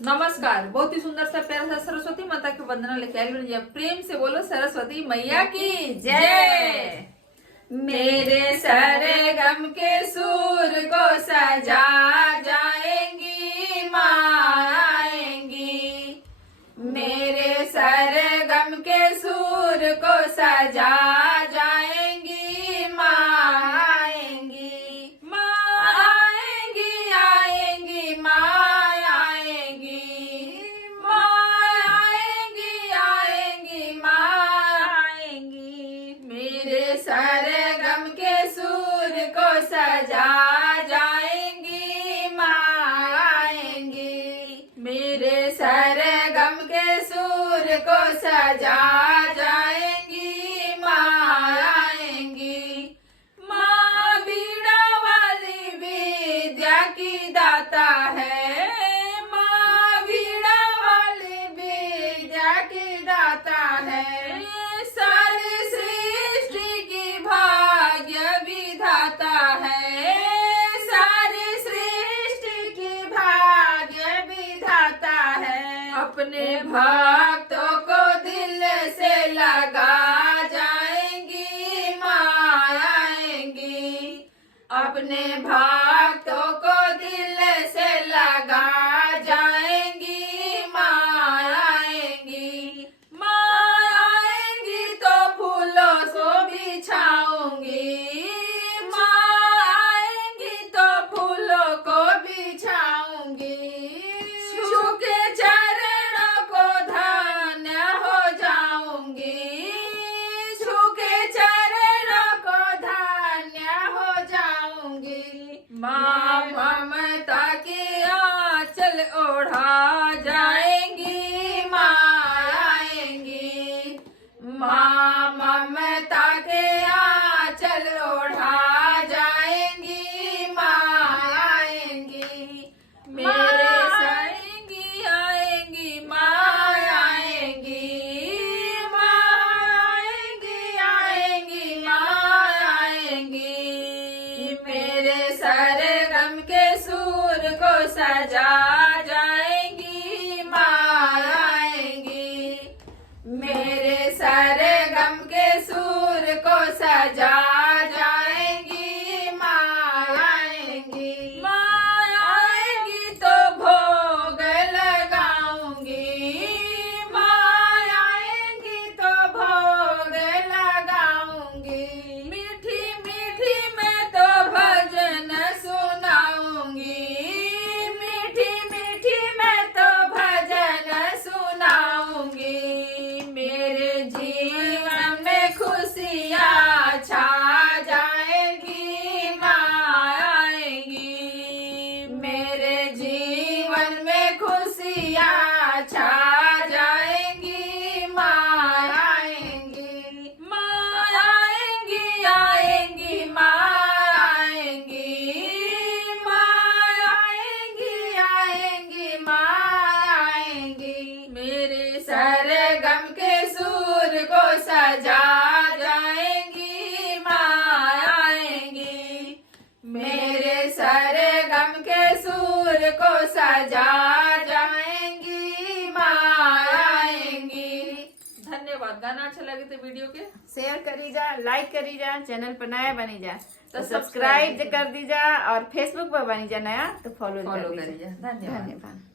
नमस्कार। बहुत ही सुंदर सा प्यारा सा सरस्वती माता की वंदना लेके आई बनी। प्रेम से बोलो सरस्वती मैया की जय। मेरे सरगम के सुर को सजा जाएंगी माँ आएंगी। मेरे सरगम के सुर को सजा जाएंगी माँ आएंगी। माँ आएंगी आएंगी माँ आएंगी। माँ आएंगी आएंगी माँ आएंगी। मेरे सरगम के सुर को सजा जाएंगी माँ आएंगी। मेरे सरगम के सुर को सजा जाएंगी माँ आएंगी। माँ बीड़ा वाली विद्या की दाता है। माँ बीड़ा वाली विद्या की दाता है। सारी सृष्टि की भाग्य विधाता है। सारी सृष्टि की भाग्य विधाता है। अपने भक्तों को दिल से लगा जाएंगी माँ आएंगी। अपने भक्तों को दिल से लगा जाएंगी माँ आएंगी। माँ आएंगी तो फूलों को बिछाऊंगी। माँ आएंगी तो फूलों को बिछाऊंगी। छू के चरणों को धन्य हो जाऊंगी। छू के चरणों को धन्य हो जाऊंगी। माँ ममता की आंचल ओढ़ा जाएंगी माँ आएंगी। माँ ममता के आंचल ओढ़ा जाएंगी माँ आएंगी। मेरे आएंगी आएंगी माँ आएंगी। माँ आएंगी आएंगी माँ आएंगी। मेरे सरगम के सुर को सजा जाएंगी माँ आएंगी। मेरे सरगम के सुर को सजा जाएंगी माँ आएंगी। माँ आएंगी तो भोग लगाऊंगी। माँ आएंगी तो भोग लगाऊंगी। मीठी मीठी मैं तो भजन सुनाऊंगी। मीठी मीठी मैं तो भजन सुनाऊंगी। मेरे जीवन में खुशियाँ छा जाएंगी माँ आएंगी। मेरे जीवन में खुशियाँ छा जाएंगी माँ आएंगी। माँ आएंगी आएंगी माँ आएंगी। माँ आएंगी आएंगी माँ आएंगी। मेरे सरगम के सुर को सजा जाएंगी माँ आएंगी। मेरे सरगम के सुर को सजा जाएंगी माँ आएंगी। धन्यवाद। गाना अच्छा लगे तो वीडियो के शेयर करी जा, लाइक करी जा, चैनल पर नया बनी जा तो सब्सक्राइब कर दी जा और फेसबुक पर बनी जा नया तो फॉलो फॉलो कर दी करिए। जा। धन्यवाद। धन्यवाद।